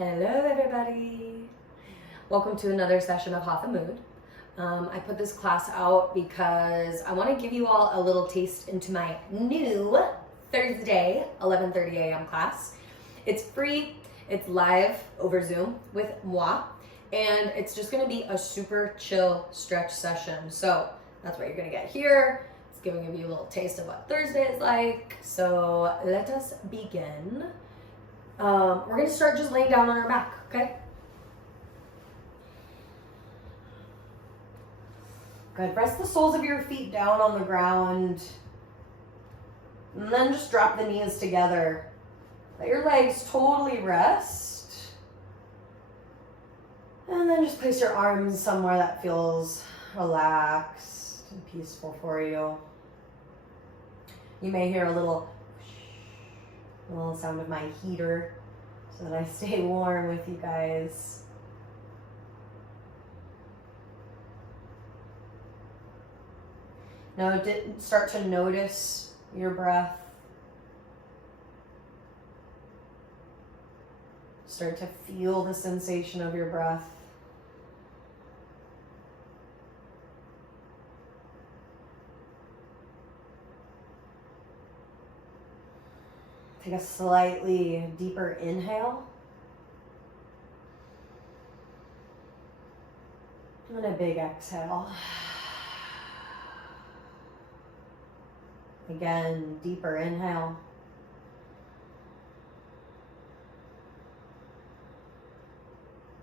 Hello everybody! Welcome to another session of Hatha Mood. I put this class out because I want to give you all a little taste into my new Thursday 11:30 a.m. class. It's free, it's live over Zoom with moi, and it's just going to be a super chill stretch session. So that's what you're going to get here. It's giving you a little taste of what Thursday is like. So let us begin. We're going to start just laying down on our back, okay? Good. Rest the soles of your feet down on the ground. And then just drop the knees together. Let your legs totally rest. And then just place your arms somewhere that feels relaxed and peaceful for you. You may hear a little sound of my heater so that I stay warm with you guys. Now start to notice your breath. Start to feel the sensation of your breath. Take a slightly deeper inhale. And then a big exhale. Again, deeper inhale.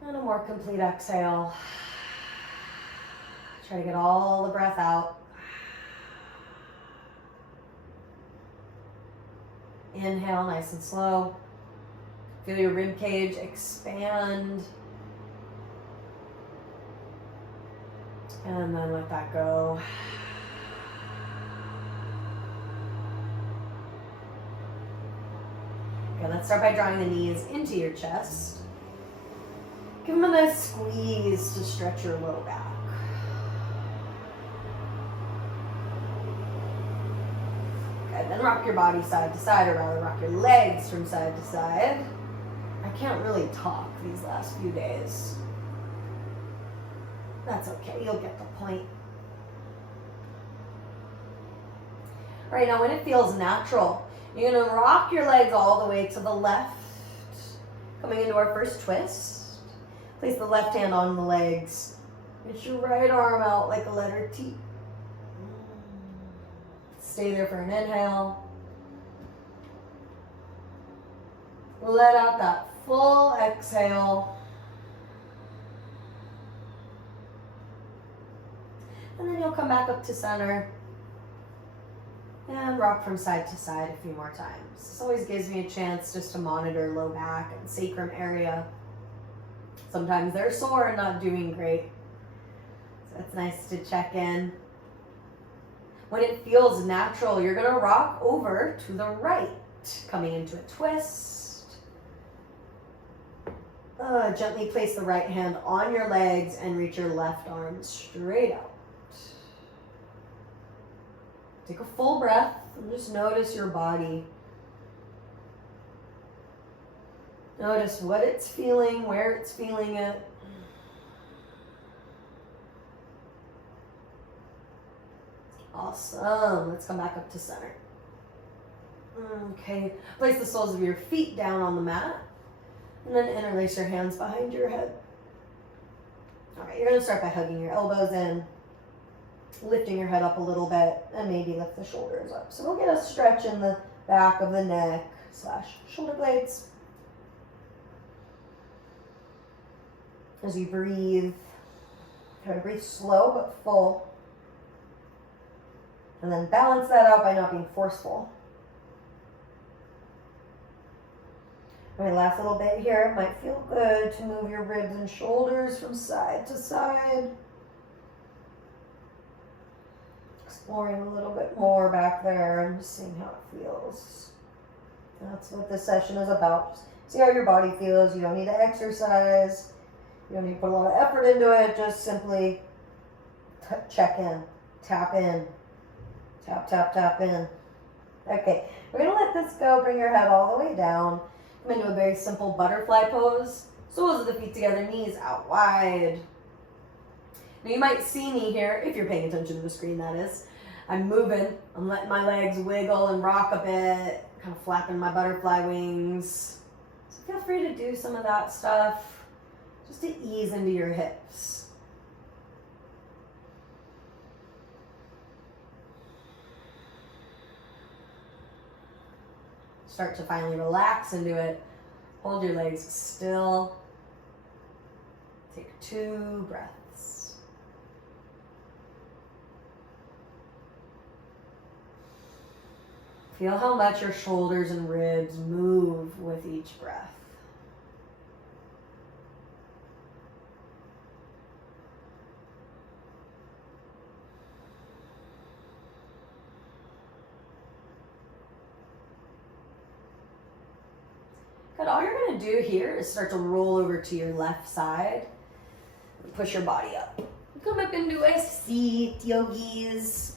And a more complete exhale. Try to get all the breath out. Inhale, nice and slow. Feel your rib cage expand. And then let that go. Okay, let's start by drawing the knees into your chest. Give them a nice squeeze to stretch your low back. Okay, then rock your body side to side, or rather rock your legs from side to side. I can't really talk these last few days. That's okay, you'll get the point. All right, now when it feels natural, you're gonna rock your legs all the way to the left, coming into our first twist. Place the left hand on the legs. Reach your right arm out like a letter T. Stay there for an inhale. Let out that full exhale. And then you'll come back up to center and rock from side to side a few more times. This always gives me a chance just to monitor low back and sacrum area. Sometimes they're sore and not doing great. So it's nice to check in. When it feels natural, you're gonna rock over to the right, coming into a twist. Gently place the right hand on your legs and reach your left arm straight out. Take a full breath and just notice your body. Notice what it's feeling, where it's feeling it. Awesome. Let's come back up to center. Okay. Place the soles of your feet down on the mat. And then interlace your hands behind your head. All right, you're going to start by hugging your elbows in, lifting your head up a little bit, and maybe lift the shoulders up. So we'll get a stretch in the back of the neck / shoulder blades. As you breathe, try to breathe slow but full. And then balance that out by not being forceful. All right, last little bit here. It might feel good to move your ribs and shoulders from side to side. Exploring a little bit more back there and just seeing how it feels. That's what this session is about. Just see how your body feels. You don't need to exercise. You don't need to put a lot of effort into it. Just simply check in, tap in, tap, tap, tap in. Okay, we're going to let this go. Bring your head all the way down. Come into a very simple butterfly pose. Soles of the feet together, knees out wide. Now you might see me here, if you're paying attention to the screen that is. I'm moving, I'm letting my legs wiggle and rock a bit, kind of flapping my butterfly wings. So feel free to do some of that stuff, just to ease into your hips. Start to finally relax into it. Hold your legs still. Take 2 breaths. Feel how much your shoulders and ribs move with each breath. Good. All you're going to do here is start to roll over to your left side. Push your body up. Come up into a seat, yogis.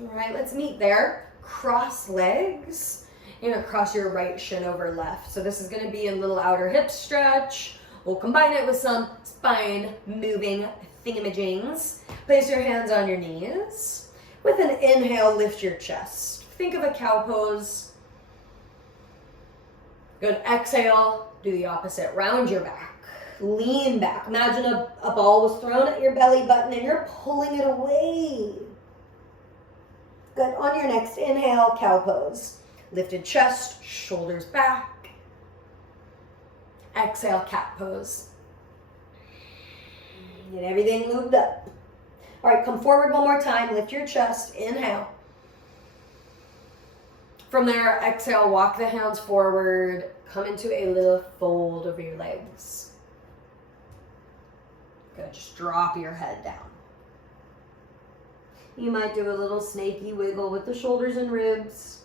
All right, let's meet there. Cross legs. You're going to cross your right shin over left. So this is going to be a little outer hip stretch. We'll combine it with some spine moving thingamajigs. Place your hands on your knees. With an inhale, lift your chest. Think of a cow pose. Good. Exhale, do the opposite. Round your back. Lean back. Imagine a ball was thrown at your belly button and you're pulling it away. Good. On your next inhale, cow pose. Lifted chest, shoulders back. Exhale, cat pose. Get everything moved up. All right, come forward one more time. Lift your chest. Inhale. From there, exhale, walk the hands forward. Come into a little fold over your legs. Good. Just drop your head down. You might do a little snaky wiggle with the shoulders and ribs.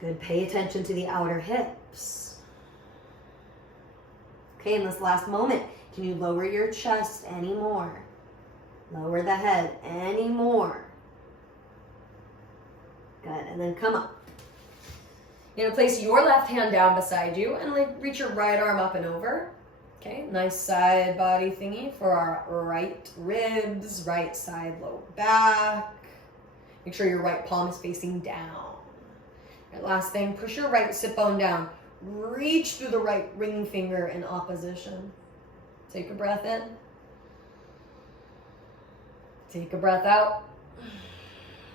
Good. Pay attention to the outer hips. Okay, in this last moment, can you lower your chest any more? Lower the head any more. Good. And then come up. You're going to place your left hand down beside you and reach your right arm up and over. Okay, nice side body thingy for our right ribs, right side low back. Make sure your right palm is facing down. And last thing, push your right sit bone down. Reach through the right ring finger in opposition. Take a breath in. Take a breath out.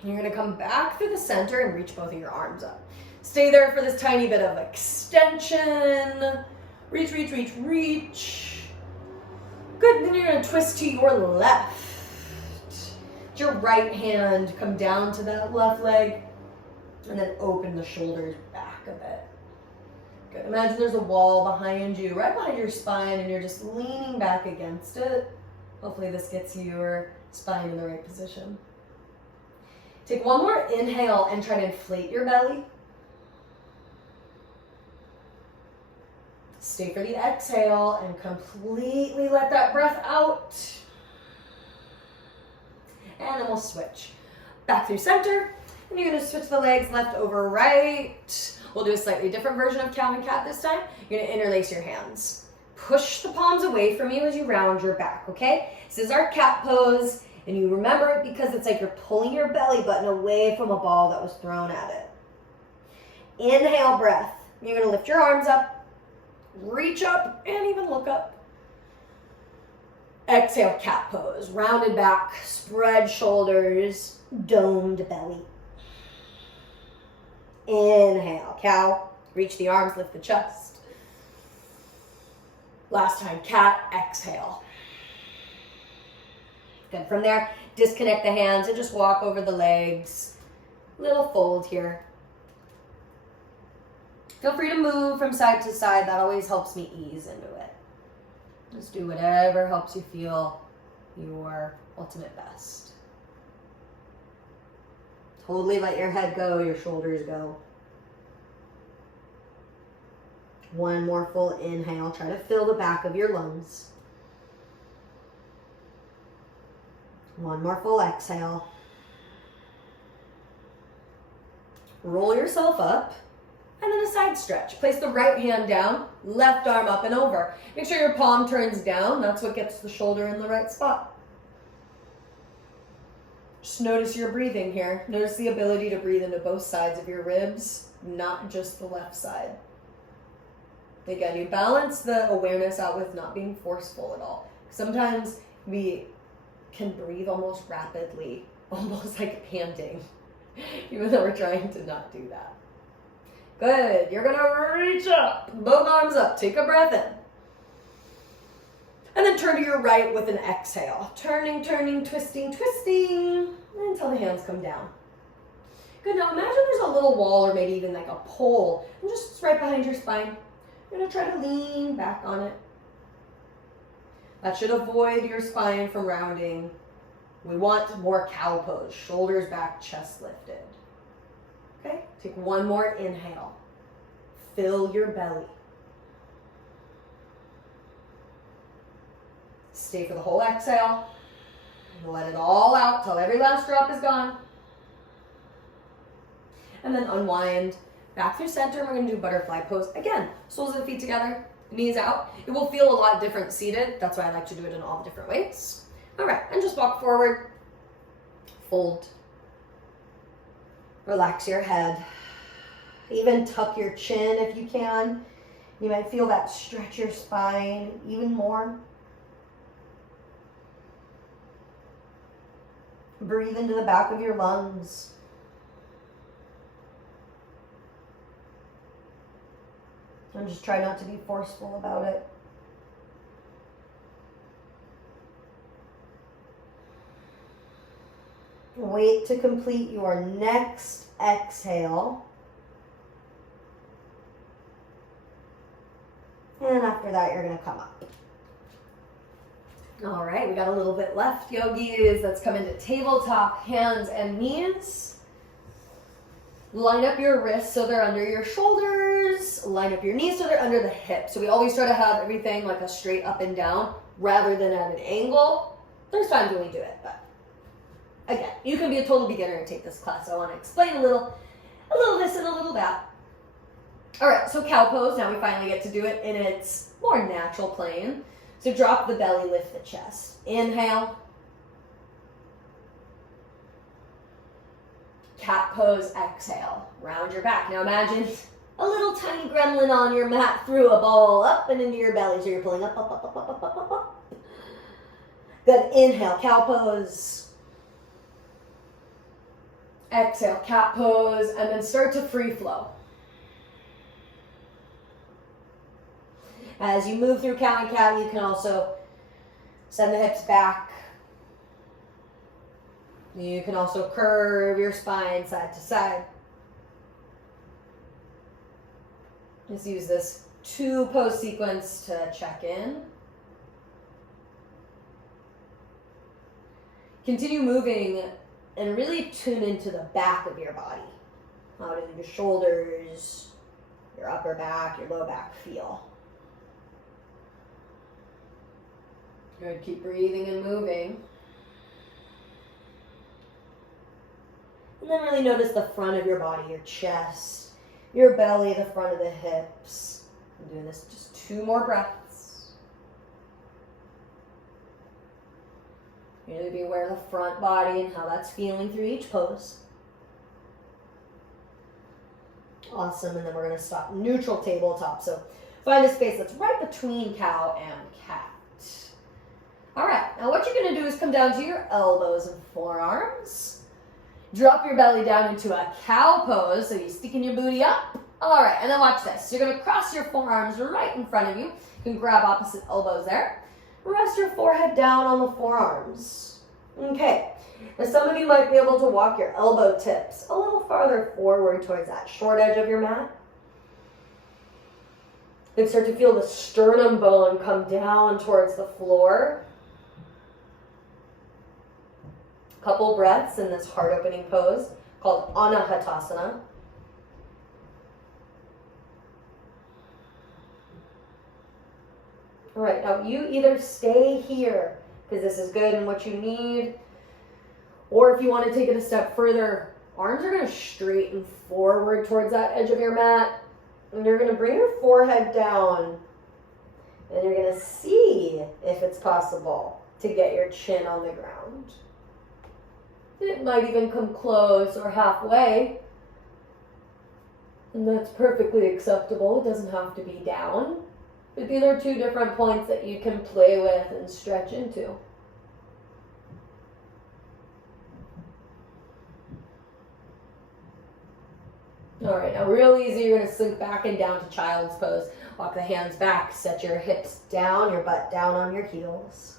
You're going to come back through the center and reach both of your arms up. Stay there for this tiny bit of extension. Reach, reach, reach, reach. Good, then you're going to twist to your left. Your right hand, come down to that left leg, and then open the shoulders back a bit. Good, imagine there's a wall behind you, right behind your spine, and you're just leaning back against it. Hopefully this gets your spine in the right position. Take one more inhale and try to inflate your belly. Stay for the exhale and completely let that breath out. And then we'll switch. Back through center. And you're going to switch the legs left over right. We'll do a slightly different version of cow and cat this time. You're going to interlace your hands. Push the palms away from you as you round your back, okay? This is our cat pose. And you remember it because it's like you're pulling your belly button away from a ball that was thrown at it. Inhale, breath. You're going to lift your arms up, reach up, and even look up. Exhale, cat pose. Rounded back, spread shoulders, domed belly. Inhale, cow. Reach the arms, lift the chest. Last time, cat. Exhale. Good. From there, disconnect the hands and just walk over the legs. Little fold here. Feel free to move from side to side. That always helps me ease into it. Just do whatever helps you feel your ultimate best. Totally let your head go, your shoulders go. One more full inhale. Try to fill the back of your lungs. One more full exhale. Roll yourself up, and then a side stretch. Place the right hand down, left arm up and over. Make sure your palm turns down. That's what gets the shoulder in the right spot. Just notice your breathing here. Notice the ability to breathe into both sides of your ribs, not just the left side. Again, you balance the awareness out with not being forceful at all. Sometimes we can breathe almost rapidly, almost like panting, even though we're trying to not do that. Good. You're going to reach up, both arms up. Take a breath in. And then turn to your right with an exhale. Turning, turning, twisting, twisting, until the hands come down. Good. Now imagine there's a little wall or maybe even like a pole, and just right behind your spine. You're going to try to lean back on it. That should avoid your spine from rounding. We want more cow pose. Shoulders back, chest lifted. Okay, take one more inhale. Fill your belly. Stay for the whole exhale. And let it all out till every last drop is gone. And then unwind back through center. We're going to do butterfly pose. Again, soles of the feet together, knees out. It will feel a lot different seated. That's why I like to do it in all the different ways. All right, and just walk forward. Fold. Relax your head. Even tuck your chin if you can. You might feel that stretch your spine even more. Breathe into the back of your lungs. And just try not to be forceful about it. Wait to complete your next exhale. And after that, you're going to come up. All right, we got a little bit left, yogis. Let's come into tabletop, hands and knees. Line up your wrists so they're under your shoulders. Line up your knees so they're under the hips. So we always try to have everything like a straight up and down rather than at an angle. There's times when we do it, but again, you can be a total beginner and take this class. I want to explain a little this and a little that. All right, so cow pose. Now we finally get to do it in its more natural plane. So drop the belly, lift the chest. Inhale. Cat pose, exhale. Round your back. Now imagine a little tiny gremlin on your mat threw a ball up and into your belly. So you're pulling up, up, up, up, up, up, up, up, up. Good. Inhale, cow pose. Exhale, cat pose, and then start to free flow. As you move through cow and cat, you can also send the hips back. You can also curve your spine side to side. Just use this 2 pose sequence to check in. Continue moving and really tune into the back of your body. How do your shoulders, your upper back, your low back feel? Good, keep breathing and moving. And then really notice the front of your body, your chest, your belly, the front of the hips. I'm doing this just 2 more breaths. Really be aware of the front body and how that's feeling through each pose. Awesome, and then we're going to stop neutral tabletop. So find a space that's right between cow and cat. All right, now what you're going to do is come down to your elbows and forearms. Drop your belly down into a cow pose, so you're sticking your booty up. All right, and then watch this. You're going to cross your forearms right in front of you. You can grab opposite elbows there. Rest your forehead down on the forearms. Okay, now some of you might be able to walk your elbow tips a little farther forward towards that short edge of your mat. Then start to feel the sternum bone come down towards the floor. Couple breaths in this heart opening pose called amaaaaaazing. All right, now you either stay here because this is good and what you need, or if you want to take it a step further, Arms are going to straighten forward towards that edge of your mat. And you're going to bring your forehead down. And you're going to see if it's possible to get your chin on the ground. It might even come close or halfway. And that's perfectly acceptable. It doesn't have to be down. But these are two different points that you can play with and stretch into. All right, now real easy, you're going to sink back and down to child's pose. Walk the hands back, set your hips down, your butt down on your heels.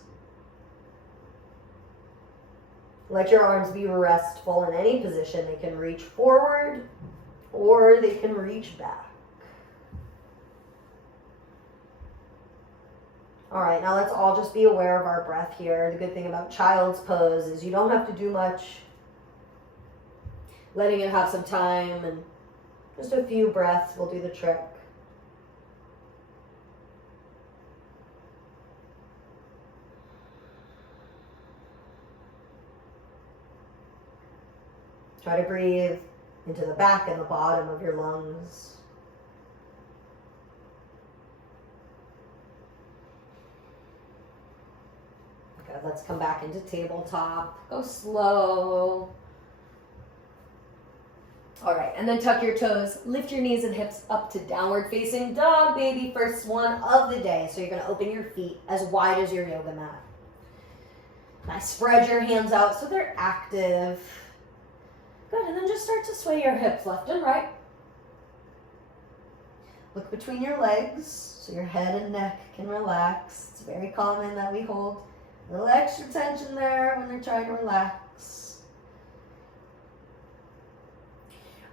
Let your arms be restful in any position. They can reach forward or they can reach back. All right, now let's all just be aware of our breath here. The good thing about child's pose is you don't have to do much. Letting it have some time and just a few breaths will do the trick. Try to breathe into the back and the bottom of your lungs. Good, let's come back into tabletop. Go slow. All right, and then tuck your toes, lift your knees and hips up to downward facing dog, baby. First one of the day. So you're gonna open your feet as wide as your yoga mat. Now spread your hands out so they're active. Good, and then just start to sway your hips left and right. Look between your legs so your head and neck can relax. It's very common that we hold a little extra tension there when they're trying to relax.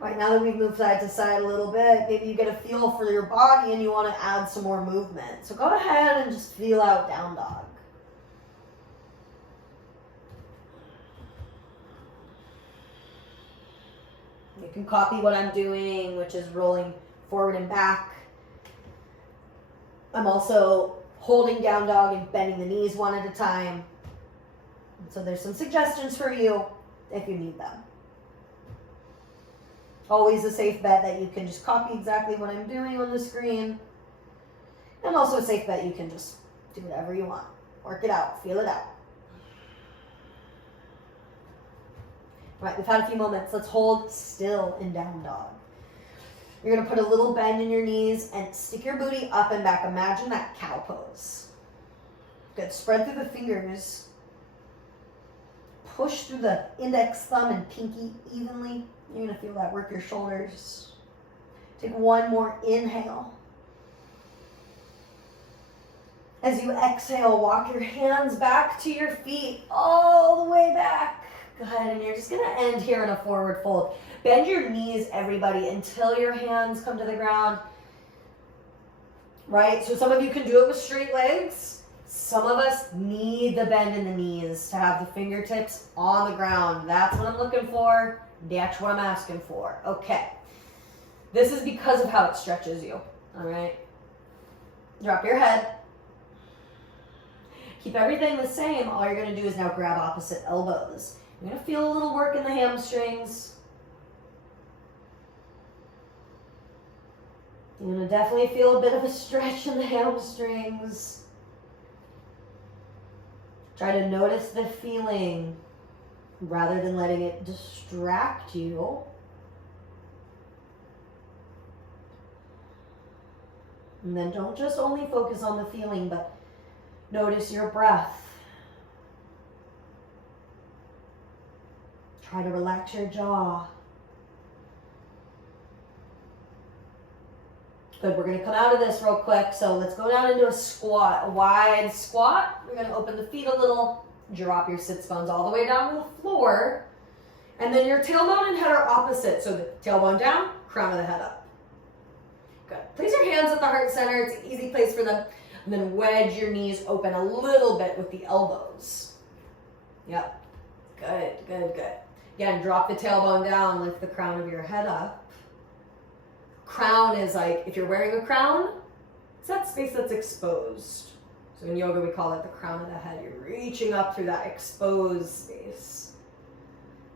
All right, now that we've moved side to side a little bit, maybe you get a feel for your body and you want to add some more movement. So go ahead and just feel out down dog. You can copy what I'm doing, which is rolling forward and back. I'm also holding down dog and bending the knees one at a time. So there's some suggestions for you if you need them. Always a safe bet that you can just copy exactly what I'm doing on the screen. And also a safe bet you can just do whatever you want. Work it out, feel it out. All right, we've had a few moments. Let's hold still in down dog. You're gonna put a little bend in your knees and stick your booty up and back. Imagine that cow pose. Good, spread through the fingers. Push through the index, thumb, and pinky evenly. You're gonna feel that, work your shoulders. Take one more inhale. As you exhale, walk your hands back to your feet, all the way back. Good, and you're just gonna end here in a forward fold. Bend your knees, everybody, until your hands come to the ground. Right, so some of you can do it with straight legs. Some of us need the bend in the knees to have the fingertips on the ground. That's what I'm looking for. That's what I'm asking for. Okay. This is because of how it stretches you. All right. Drop your head. Keep everything the same. All you're going to do is now grab opposite elbows. You're going to feel a little work in the hamstrings. You're going to definitely feel a bit of a stretch in the hamstrings. Try to notice the feeling rather than letting it distract you. And then don't just only focus on the feeling, but notice your breath. Try to relax your jaw. Good, we're gonna come out of this real quick. So let's go down into a squat, a wide squat. We're gonna open the feet a little, drop your sits bones all the way down to the floor. And then your tailbone and head are opposite. So the tailbone down, crown of the head up. Good, place your hands at the heart center. It's an easy place for them. And then wedge your knees open a little bit with the elbows. Yep, good, good, good. Again, drop the tailbone down, lift the crown of your head up. Crown is like, if you're wearing a crown, it's that space that's exposed. So in yoga, we call it the crown of the head. You're reaching up through that exposed space.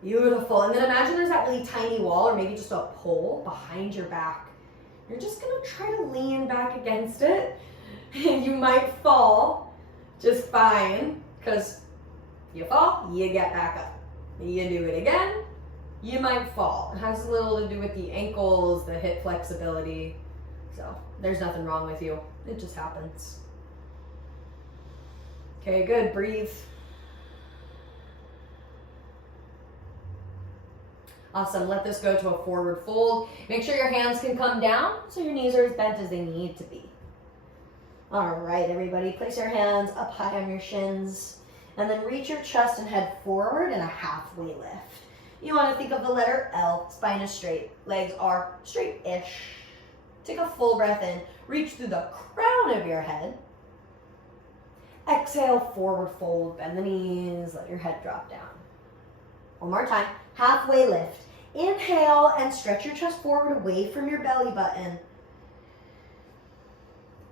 Beautiful. And then imagine there's that really tiny wall or maybe just a pole behind your back. You're just gonna try to lean back against it. You might fall just fine, because you fall, you get back up. You do it again, you might fall. It has a little to do with the ankles, the hip flexibility. So there's nothing wrong with you. It just happens. Okay, good. Breathe. Awesome. Let this go to a forward fold. Make sure your hands can come down so your knees are as bent as they need to be. All right, everybody. Place your hands up high on your shins and then reach your chest and head forward in a halfway lift. You want to think of the letter L. Spine is straight. Legs are straight-ish. Take a full breath in. Reach through the crown of your head. Exhale, forward fold. Bend the knees. Let your head drop down. One more time. Halfway lift. Inhale and stretch your chest forward away from your belly button.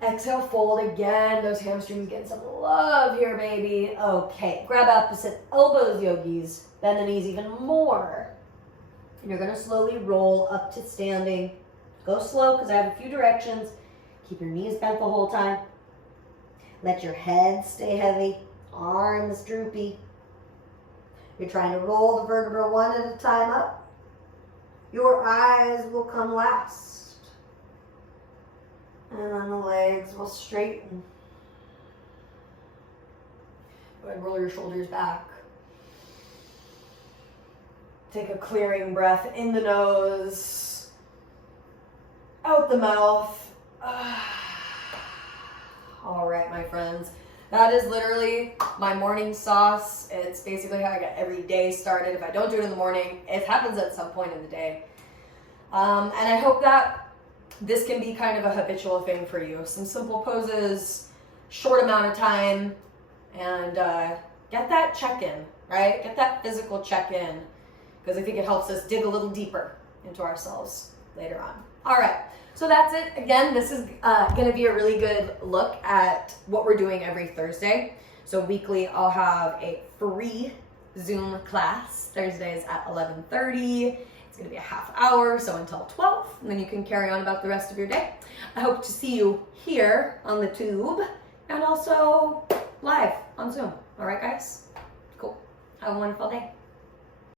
Exhale, fold again. Those hamstrings getting some love here, baby. Okay, grab opposite elbows, yogis. Bend the knees even more. And you're gonna slowly roll up to standing. Go slow, because I have a few directions. Keep your knees bent the whole time. Let your head stay heavy. Arms droopy. You're trying to roll the vertebra one at a time up. Your eyes will come last. And then the legs will straighten. Go ahead and roll your shoulders back. Take a clearing breath in the nose, out the mouth. All right, my friends. That is literally my morning sauce. It's basically how I get every day started. If I don't do it in the morning, it happens at some point in the day. And I hope that this can be kind of a habitual thing for you. Some simple poses, short amount of time, and get that check-in, right? Get that physical check-in, because I think it helps us dig a little deeper into ourselves later on. All right. So that's it. Again, this is going to be a really good look at what we're doing every Thursday. So weekly, I'll have a free Zoom class. Thursdays at 11:30. It's going to be a half hour, so until 12. And then you can carry on about the rest of your day. I hope to see you here on the tube and also live on Zoom. All right, guys? Cool. Have a wonderful day.